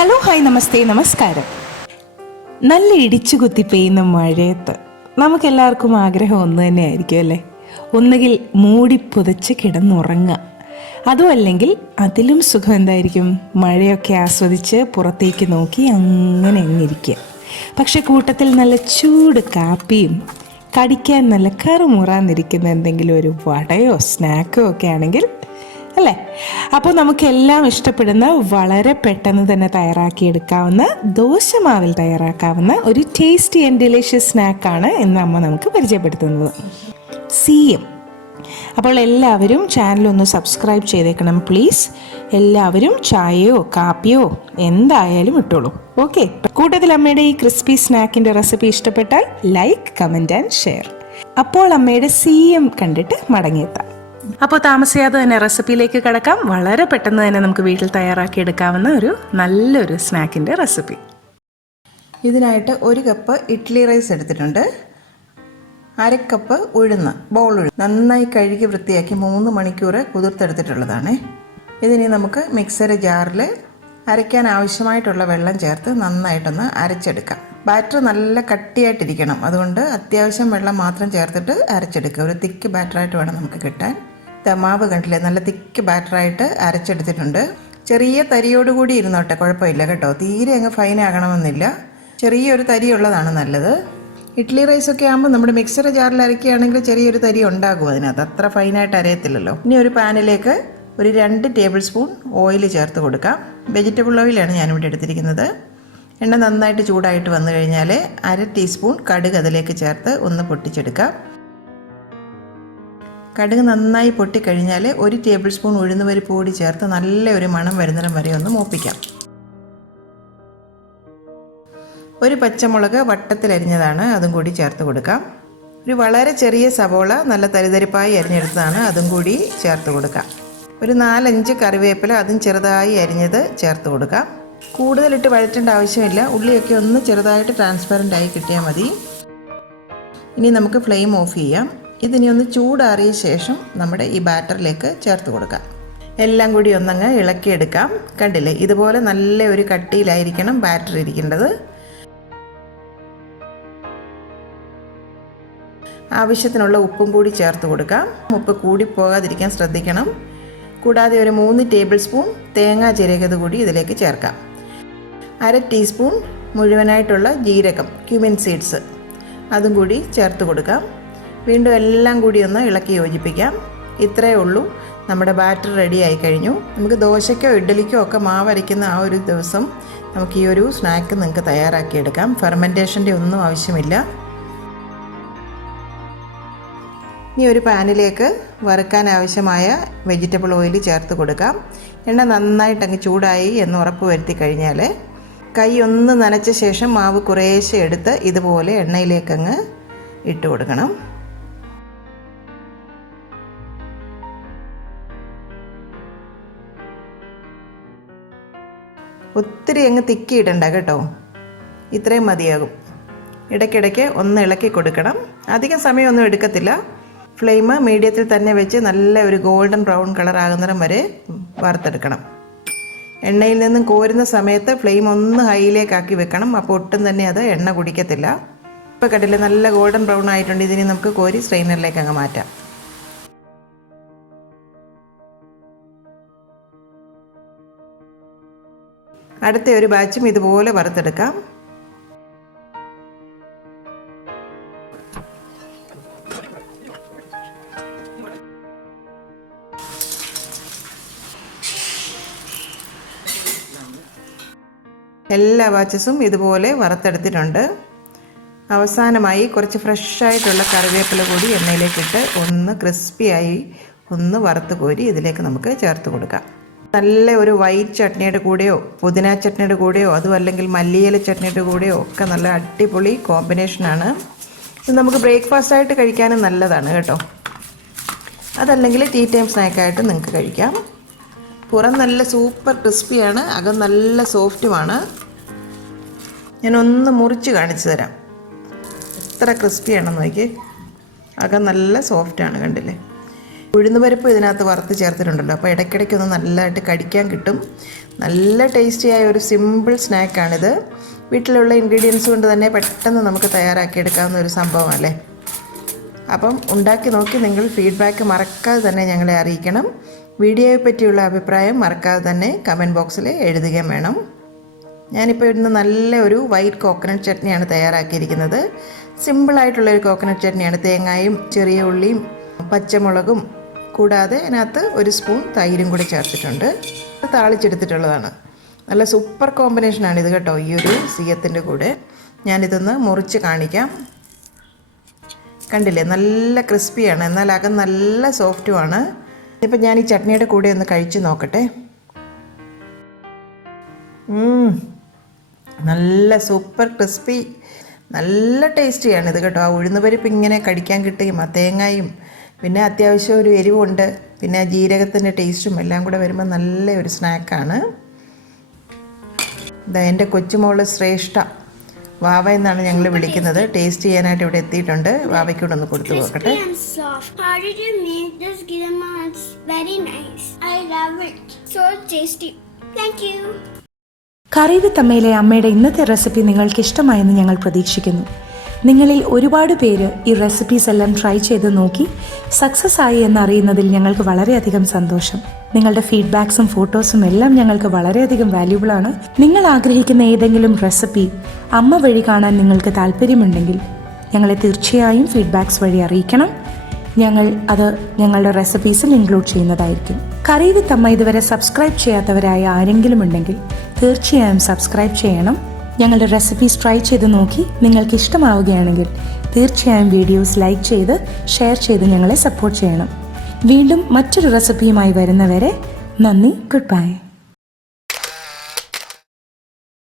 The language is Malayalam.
ഹലോ ഹായ് നമസ്തേ നമസ്കാരം. നല്ല ഇടിച്ചു കുത്തി പെയ്യുന്ന മഴയത്ത് നമുക്കെല്ലാവർക്കും ആഗ്രഹം ഒന്ന് തന്നെയായിരിക്കും അല്ലേ? ഒന്നുകിൽ മൂടി പുതച്ച് കിടന്നുറങ്ങുക, അതും അല്ലെങ്കിൽ അതിലും സുഖം എന്തായിരിക്കും, മഴയൊക്കെ ആസ്വദിച്ച് പുറത്തേക്ക് നോക്കി അങ്ങനെ അങ്ങിരിക്കുക. പക്ഷെ കൂട്ടത്തിൽ നല്ല ചൂട് കാപ്പിയും കടിക്കാൻ നല്ല കറുമുറാന്നിരിക്കുന്ന എന്തെങ്കിലും ഒരു വടയോ സ്നാക്കോ ഒക്കെ ആണെങ്കിൽ അല്ലേ? അപ്പോൾ നമുക്കെല്ലാം ഇഷ്ടപ്പെടുന്ന വളരെ പെട്ടെന്ന് തന്നെ തയ്യാറാക്കിയെടുക്കാവുന്ന ദോശമാവിൽ തയ്യാറാക്കാവുന്ന ഒരു ടേസ്റ്റി ആൻഡ് ഡിലീഷ്യസ് സ്നാക്കാണ് ഇന്ന് അമ്മ നമുക്ക് പരിചയപ്പെടുത്തുന്നത്, സീയം. അപ്പോൾ എല്ലാവരും ചാനലൊന്ന് സബ്സ്ക്രൈബ് ചെയ്തേക്കണം പ്ലീസ്. എല്ലാവരും ചായയോ കാപ്പിയോ എന്തായാലും ഇട്ടോളൂ, ഓക്കെ? കൂട്ടത്തിൽ അമ്മയുടെ ഈ ക്രിസ്പി സ്നാക്കിൻ്റെ റെസിപ്പി ഇഷ്ടപ്പെട്ടാൽ ലൈക്ക്, കമൻറ്റ് ആൻഡ് ഷെയർ. അപ്പോൾ അമ്മയുടെ സീയം കണ്ടിട്ട് മടങ്ങിയെത്താം. അപ്പോൾ താമസിയാതെ തന്നെ റെസിപ്പിയിലേക്ക് കിടക്കാം. വളരെ പെട്ടെന്ന് തന്നെ നമുക്ക് വീട്ടിൽ തയ്യാറാക്കിയെടുക്കാവുന്ന ഒരു നല്ലൊരു സ്നാക്കിൻ്റെ റെസിപ്പി. ഇതിനായിട്ട് 1 കപ്പ് ഇഡ്ഡലി റൈസ് എടുത്തിട്ടുണ്ട്. 1/2 കപ്പ് ഉഴുന്ന്, ബോൾ ഉഴുന്ന് നന്നായി കഴുകി വൃത്തിയാക്കി 3 മണിക്കൂർ കുതിർത്തെടുത്തിട്ടുള്ളതാണ്. ഇതിനി നമുക്ക് മിക്സർ ജാറിൽ അരയ്ക്കാൻ ആവശ്യമായിട്ടുള്ള വെള്ളം ചേർത്ത് നന്നായിട്ടൊന്ന് അരച്ചെടുക്കാം. ബാറ്റർ നല്ല കട്ടിയായിട്ടിരിക്കണം, അതുകൊണ്ട് അത്യാവശ്യം വെള്ളം മാത്രം ചേർത്തിട്ട് അരച്ചെടുക്കുക. ഒരു തിക്ക് ബാറ്ററായിട്ട് വേണം നമുക്ക് കിട്ടാൻ. മാവ് കണ്ടില്ലേ, നല്ല തിക്ക് ബാറ്ററായിട്ട് അരച്ചെടുത്തിട്ടുണ്ട്. ചെറിയ തരിയോടുകൂടി ഇരുന്നോട്ടെ, കുഴപ്പമില്ല കേട്ടോ. തീരെ അങ്ങ് ഫൈൻ ആകണമെന്നില്ല, ചെറിയൊരു തരി ഉള്ളതാണ് നല്ലത്. ഇഡ്ഡലി റൈസൊക്കെ ആകുമ്പോൾ നമ്മുടെ മിക്സർ ജാറിൽ അരയ്ക്കുകയാണെങ്കിൽ ചെറിയൊരു തരി ഉണ്ടാകും അതിനകത്ത്, അത്ര ഫൈനായിട്ട് അരയത്തില്ലല്ലോ. ഇനി ഒരു പാനിലേക്ക് ഒരു 2 ടേബിൾ സ്പൂൺ ഓയിൽ ചേർത്ത് കൊടുക്കാം. വെജിറ്റബിൾ ഓയിലാണ് ഞാനിവിടെ എടുത്തിരിക്കുന്നത്. എണ്ണ നന്നായിട്ട് ചൂടായിട്ട് വന്നു കഴിഞ്ഞാൽ 1/2 ടീസ്പൂൺ കടുക് അതിലേക്ക് ചേർത്ത് ഒന്ന് പൊട്ടിച്ചെടുക്കാം. കടുക് നന്നായി പൊട്ടിക്കഴിഞ്ഞാൽ 1 ടേബിൾ സ്പൂൺ ഉഴുന്നുപരിപ്പ് കൂടി ചേർത്ത് നല്ല ഒരു മണം വരുന്നിടം വരെ ഒന്ന് മൂപ്പിക്കാം. ഒരു പച്ചമുളക് വട്ടത്തിലരിഞ്ഞതാണ്, അതും കൂടി ചേർത്ത് കൊടുക്കാം. ഒരു വളരെ ചെറിയ സവോള നല്ല തരിതരിപ്പായി അരിഞ്ഞെടുത്തതാണ്, അതും കൂടി ചേർത്ത് കൊടുക്കാം. ഒരു 4-5 കറിവേപ്പില, അതും ചെറുതായി അരിഞ്ഞത് ചേർത്ത് കൊടുക്കാം. കൂടുതലിട്ട് വഴറ്റേണ്ട ആവശ്യമില്ല, ഉള്ളിയൊക്കെ ഒന്ന് ചെറുതായിട്ട് ട്രാൻസ്പെറൻ്റ് ആയി കിട്ടിയാൽ മതി. ഇനി നമുക്ക് ഫ്ലെയിം ഓഫ് ചെയ്യാം. ഇതിനി ഒന്ന് ചൂടാറിയ ശേഷം നമ്മുടെ ഈ ബാറ്ററിലേക്ക് ചേർത്ത് കൊടുക്കാം. എല്ലാം കൂടി ഒന്നങ്ങ് ഇളക്കിയെടുക്കാം. കണ്ടില്ലേ, ഇതുപോലെ നല്ല ഒരു കട്ടിയിലായിരിക്കണം ബാറ്റർ ഇരിക്കേണ്ടത്. ആവശ്യത്തിനുള്ള ഉപ്പും കൂടി ചേർത്ത് കൊടുക്കാം. ഉപ്പ് കൂടി പോകാതിരിക്കാൻ ശ്രദ്ധിക്കണം. കൂടാതെ ഒരു 3 ടേബിൾ സ്പൂൺ തേങ്ങ ചിരകിയത് കൂടി ഇതിലേക്ക് ചേർക്കാം. 1/2 ടീസ്പൂൺ മുഴുവനായിട്ടുള്ള ജീരകം, ക്യുമിൻ സീഡ്സ്, അതും കൂടി ചേർത്ത് കൊടുക്കാം. വീണ്ടും എല്ലാം കൂടി ഒന്ന് ഇളക്കി യോജിപ്പിക്കാം. ഇത്രയേ ഉള്ളൂ, നമ്മുടെ ബാറ്റർ റെഡി ആയി കഴിഞ്ഞു. നമുക്ക് ദോശയ്ക്കോ ഇഡ്ഡലിക്കോ ഒക്കെ മാവ് അരയ്ക്കുന്ന ആ ഒരു ദിവസം നമുക്ക് ഈ ഒരു സ്നാക്ക് നിങ്ങൾക്ക് തയ്യാറാക്കിയെടുക്കാം. ഫെർമെൻറ്റേഷൻ്റെ ഒന്നും ആവശ്യമില്ല. ഇനി ഒരു പാനിലേക്ക് വറുക്കാൻ ആവശ്യമായ വെജിറ്റബിൾ ഓയിൽ ചേർത്ത് കൊടുക്കാം. എണ്ണ നന്നായിട്ടങ്ങ് ചൂടായി എന്ന് ഉറപ്പ് വരുത്തി കഴിഞ്ഞാൽ കൈ ഒന്ന് നനച്ച ശേഷം മാവ് കുറേശ്ശെ എടുത്ത് ഇതുപോലെ എണ്ണയിലേക്കങ്ങ് ഇട്ട് കൊടുക്കണം. ഒത്തിരി അങ്ങ് തിക്കിയിടണ്ട കേട്ടോ, ഇത്രയും മതിയാകും. ഇടയ്ക്കിടയ്ക്ക് ഒന്ന് ഇളക്കി കൊടുക്കണം. അധികം സമയമൊന്നും എടുക്കത്തില്ല. ഫ്ലെയിം മീഡിയത്തിൽ തന്നെ വെച്ച് നല്ല ഒരു ഗോൾഡൻ ബ്രൗൺ കളർ ആകുന്നിടം വരെ വറുത്തെടുക്കണം. എണ്ണയിൽ നിന്നും കോരുന്ന സമയത്ത് ഫ്ലെയിം ഒന്ന് ഹൈയിലേക്കാക്കി വെക്കണം, അപ്പോൾ ഒട്ടും തന്നെ അത് എണ്ണ കുടിക്കത്തില്ല. ഇപ്പോൾ കണ്ടില്ലേ, നല്ല ഗോൾഡൻ ബ്രൗൺ ആയിട്ടുണ്ട്. ഇതിനെ നമുക്ക് കോരി സ്ട്രെയിനറിലേക്ക് അങ്ങ് മാറ്റാം. അടുത്ത ഒരു ബാച്ചും ഇതുപോലെ വറുത്തെടുക്കാം. എല്ലാ ബാച്ചസും ഇതുപോലെ വറുത്തെടുത്തിട്ടുണ്ട്. അവസാനമായി കുറച്ച് ഫ്രഷായിട്ടുള്ള കറിവേപ്പില കൂടി എണ്ണയിലേക്കിട്ട് ഒന്ന് ക്രിസ്പിയായി ഒന്ന് വറുത്ത് കോരി ഇതിലേക്ക് നമുക്ക് ചേർത്ത് കൊടുക്കാം. നല്ല ഒരു വൈറ്റ് ചട്നിയുടെ കൂടെയോ പുതിന ചട്നിയുടെ കൂടെയോ അതും അല്ലെങ്കിൽ മല്ലിയില ചട്നിയുടെ കൂടെയോ ഒക്കെ നല്ല അടിപൊളി കോമ്പിനേഷനാണ്. ഇത് നമുക്ക് ബ്രേക്ക്ഫാസ്റ്റായിട്ട് കഴിക്കാനും നല്ലതാണ് കേട്ടോ. അതല്ലെങ്കിൽ ടീ ടൈം സ്നാക്കായിട്ട് നിങ്ങൾക്ക് കഴിക്കാം. പുറം നല്ല സൂപ്പർ ക്രിസ്പിയാണ്, അകം നല്ല സോഫ്റ്റുമാണ്. ഞാനൊന്ന് മുറിച്ച് കാണിച്ചു തരാം, എത്ര ക്രിസ്പിയാണെന്ന് നോക്കി. അകം നല്ല സോഫ്റ്റാണ്, കണ്ടില്ലേ? ഉഴുന്നുപരിപ്പ് ഇതിനകത്ത് വറുത്ത് ചേർത്തിട്ടുണ്ടല്ലോ, അപ്പോൾ ഇടയ്ക്കിടയ്ക്കൊന്ന് നല്ലതായിട്ട് കടിക്കാൻ കിട്ടും. നല്ല ടേസ്റ്റിയായ ഒരു സിമ്പിൾ സ്നാക്കാണിത്. വീട്ടിലുള്ള ഇൻഗ്രീഡിയൻസ് കൊണ്ട് തന്നെ പെട്ടെന്ന് നമുക്ക് തയ്യാറാക്കിയെടുക്കാവുന്ന ഒരു സംഭവമല്ലേ. അപ്പം ഉണ്ടാക്കി നോക്കി നിങ്ങൾ ഫീഡ്ബാക്ക് മറക്കാതെ തന്നെ ഞങ്ങളെ അറിയിക്കണം. വീഡിയോയെ പറ്റിയുള്ള അഭിപ്രായം മറക്കാതെ തന്നെ കമൻറ്റ് ബോക്സിൽ എഴുതുകയും വേണം. ഞാനിപ്പോൾ ഇന്ന് നല്ല ഒരു വൈറ്റ് കോക്കനട്ട് ചട്നിയാണ് തയ്യാറാക്കിയിരിക്കുന്നത്. സിമ്പിളായിട്ടുള്ളൊരു കോക്കനട്ട് ചട്നിയാണ്. തേങ്ങയും ചെറിയ ഉള്ളിയും പച്ചമുളകും കൂടാതെ അതിനകത്ത് ഒരു സ്പൂൺ തൈരും കൂടി ചേർത്തിട്ടുണ്ട്. താളിച്ചെടുത്തിട്ടുള്ളതാണ്. നല്ല സൂപ്പർ കോമ്പിനേഷനാണിത് കേട്ടോ, ഈ ഒരു സീയത്തിൻ്റെ കൂടെ. ഞാനിതൊന്ന് മുറിച്ച് കാണിക്കാം. കണ്ടില്ലേ, നല്ല ക്രിസ്പിയാണ്, എന്നാൽ അകം നല്ല സോഫ്റ്റുമാണ്. ഇപ്പം ഞാൻ ഈ ചട്നിയുടെ കൂടെ ഒന്ന് കഴിച്ച് നോക്കട്ടെ. നല്ല സൂപ്പർ ക്രിസ്പി, നല്ല ടേസ്റ്റിയാണ് ഇത് കേട്ടോ. ആ ഉഴുന്നുപരിപ്പ് ഇങ്ങനെ കടിക്കാൻ കിട്ടുകയും ആ തേങ്ങയും പിന്നെ അത്യാവശ്യം ഒരു എരിവുണ്ട്, പിന്നെ ജീരകത്തിൻ്റെ ടേസ്റ്റും എല്ലാം കൂടെ വരുമ്പോൾ നല്ല ഒരു സ്നാക്കാണ്. ഇതാ എൻ്റെ കൊച്ചുമോള് ശ്രേഷ്ഠ, വാവ എന്നാണ് ഞങ്ങൾ വിളിക്കുന്നത്. ടേസ്റ്റ് ചെയ്യാനായിട്ട് ഇവിടെ എത്തിയിട്ടുണ്ട്. വാവയ്ക്കൂടെ ഒന്ന് കൊടുത്തു നോക്കട്ടെ. കറിവിത്തമ്മയിലെ അമ്മയുടെ ഇന്നത്തെ റെസിപ്പി നിങ്ങൾക്ക് ഇഷ്ടമായെന്ന് ഞങ്ങൾ പ്രതീക്ഷിക്കുന്നു. നിങ്ങളിൽ ഒരുപാട് പേര് ഈ റെസിപ്പീസ് എല്ലാം ട്രൈ ചെയ്ത് നോക്കി സക്സസ് ആയി എന്നറിയുന്നതിൽ ഞങ്ങൾക്ക് വളരെയധികം സന്തോഷം. നിങ്ങളുടെ ഫീഡ്ബാക്സും ഫോട്ടോസും എല്ലാം ഞങ്ങൾക്ക് വളരെയധികം വാല്യൂബിൾ ആണ്. നിങ്ങൾ ആഗ്രഹിക്കുന്ന ഏതെങ്കിലും റെസിപ്പി അമ്മ വഴി കാണാൻ നിങ്ങൾക്ക് താല്പര്യമുണ്ടെങ്കിൽ ഞങ്ങളെ തീർച്ചയായും ഫീഡ്ബാക്സ് വഴി അറിയിക്കണം. ഞങ്ങൾ അത് ഞങ്ങളുടെ റെസിപ്പീസിൽ ഇൻക്ലൂഡ് ചെയ്യുന്നതായിരിക്കും. കറി വിത്ത് അമ്മ ഇതുവരെ സബ്സ്ക്രൈബ് ചെയ്യാത്തവരായ ആരെങ്കിലും ഉണ്ടെങ്കിൽ തീർച്ചയായും സബ്സ്ക്രൈബ് ചെയ്യണം. ഞങ്ങളുടെ റെസിപ്പീസ് ട്രൈ ചെയ്ത് നോക്കി നിങ്ങൾക്ക് ഇഷ്ടമാവുകയാണെങ്കിൽ തീർച്ചയായും വീഡിയോസ് ലൈക്ക് ചെയ്ത് ഷെയർ ചെയ്ത് ഞങ്ങളെ സപ്പോർട്ട് ചെയ്യണം. വീണ്ടും മറ്റൊരു റെസിപ്പിയുമായി വരുന്നവരെ നന്ദി. Good bye.